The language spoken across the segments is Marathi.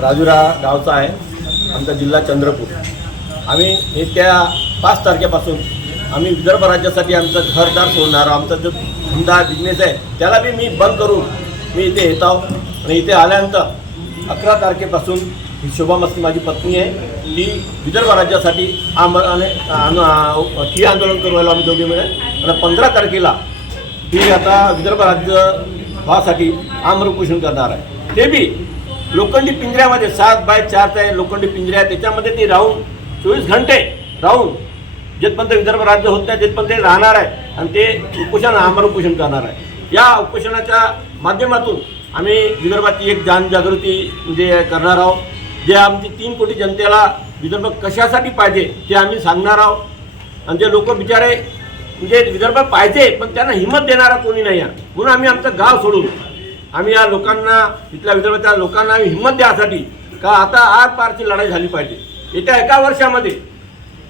राजुरा गावचा आहे. आमचा जिल्हा चंद्रपूर. आम्ही येत्या पाच तारखेपासून आम्ही विदर्भ राज्यासाठी आमचं घरदार सोडणार आमचा जो धंदा बिझनेस आहे त्याला बी मी बंद करून मी इथे येत आहो आणि इथे आल्यानंतर अकरा तारखेपासून ही शोभा मस्ती माझी पत्नी आहे. ती विदर्भ राज्यासाठी आम ठिय आंदोलन करू राहिलो आम्ही दोघे मिळेल आणि पंधरा तारखेला ही आता विदर्भ राज्य व्हासाठी आमरण करणार आहे. ते बी लोखंडी पिंजऱ्यामध्ये सात बाय चारचा आहे लोखंडी पिंजऱ्या त्याच्यामध्ये ते राहून चोवीस घंटे राहून जेथपर्यंत विदर्भ राज्य होत नाही तिथपर्यंत ते राहणार आहे आणि ते उपोषण आमर उपोषण करणार आहे. या उपोषणाच्या माध्यमातून आम्ही विदर्भाची एक जनजागृती म्हणजे करणार आहोत. जे आमची तीन कोटी जनतेला विदर्भ कशासाठी पाहिजे ते आम्ही सांगणार आहोत. आणि जे लोक बिचारे म्हणजे विदर्भ पाहिजे पण त्यांना हिंमत देणारा कोणी नाही आहे. म्हणून आम्ही आमचं गाव सोडून आम्ही या लोकांना इथल्या विदर्भाच्या लोकांना आम्ही हिंमत द्यासाठी का आता आर पारची लढाई झाली पाहिजे. येत्या एका वर्षामध्ये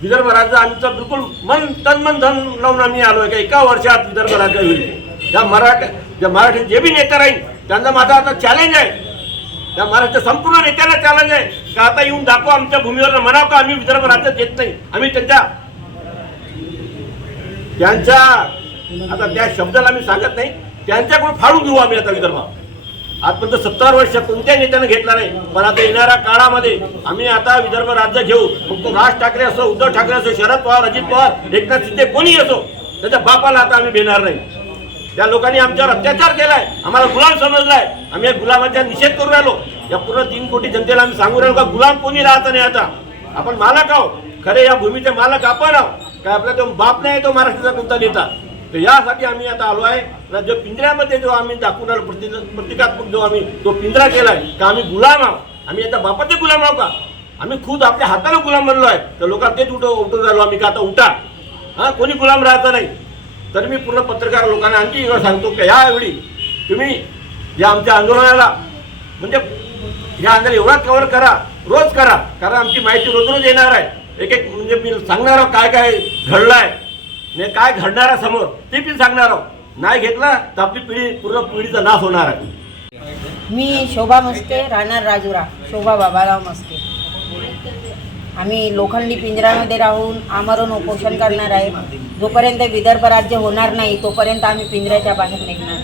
विदर्भ राज्य आमचं बिलकुल मन तन मन धन लावून आम्ही आलो आहे. का एका वर्षात विदर्भ राज्य होईल. या मराठा ज्या मराठी जे बी नेता राहील त्यांचा माझा आता चॅलेंज आहे. त्या महाराष्ट्र संपूर्ण नेत्याला चॅलेंज आहे. का आता येऊन दाखवा आमच्या भूमीवर म्हणाव का आम्ही विदर्भ राज्यात येत नाही. आम्ही त्यांच्या त्यांच्या आता त्या शब्दाला मी सांगत नाही. त्यांच्याकडून फाडून घेऊ आम्ही आता विदर्भ. आजपर्यंत सत्तर वर्ष कोणत्याही नेत्यानं घेतला नाही पण आता येणाऱ्या काळामध्ये आम्ही आता विदर्भ राज्य घेऊ. मग राज ठाकरे असो उद्धव ठाकरे असो शरद पवार अजित पवार एकनाथ शिंदे कोणी असो त्याच्या बापाला आता आम्ही भेटणार नाही. त्या लोकांनी आमच्यावर अत्याचार केलाय आम्हाला गुलाम समजलाय. आम्ही या गुलामाचा निषेध करू राहिलो. या पूर्ण तीन कोटी जनतेला आम्ही सांगू राहिलो का गुलाम कोणी राहत नाही आता? आपण मालक आहो खरे या भूमीचे मालक आपण आहो काय आपला तो बाप नाही तो महाराष्ट्राचा कोणता नेता? तर यासाठी आम्ही आता आलो आहे. ना जो पिंजऱ्यामध्ये जो आम्ही दाखवून आलो प्रति प्रतिकात्मक जो आम्ही तो पिंजरा केलाय का आम्ही गुलाम आहोत. आम्ही आता बापाचे गुलाम आहो का? आम्ही खुद आपल्या हाताला गुलाम बनलो आहे. तर लोकांना तेच उठ उठून राहिलो आम्ही का आता उठा. हा कोणी गुलाम राहता नाही. तर मी पूर्ण पत्रकार लोकांना आणखी एवढं सांगतो की यावेळी तुम्ही या आमच्या आंदोलनाला म्हणजे या आंदोलन एवढा कव्हर करा रोज करा. कारण आमची माहिती रोज रोज येणार आहे. एक एक म्हणजे मी सांगणार आहोत काय काय आहे आणि काय घडणार आहे समोर ते पण सांगणार आहोत नाही घेतला तर आपली पिढी पूर्ण पिढीचा नाश होणार आहे. मी शोभा मस्के राहणार राजुरा. शोभा बाबाराव मस्के. आम्ही लोखंडी पिंजऱ्यामध्ये राहून आमरण उपोषण करणार आहे. जोपर्यंत विदर्भ राज्य होणार नाही तोपर्यंत आम्ही पिंजऱ्याच्या बाहेर निघणार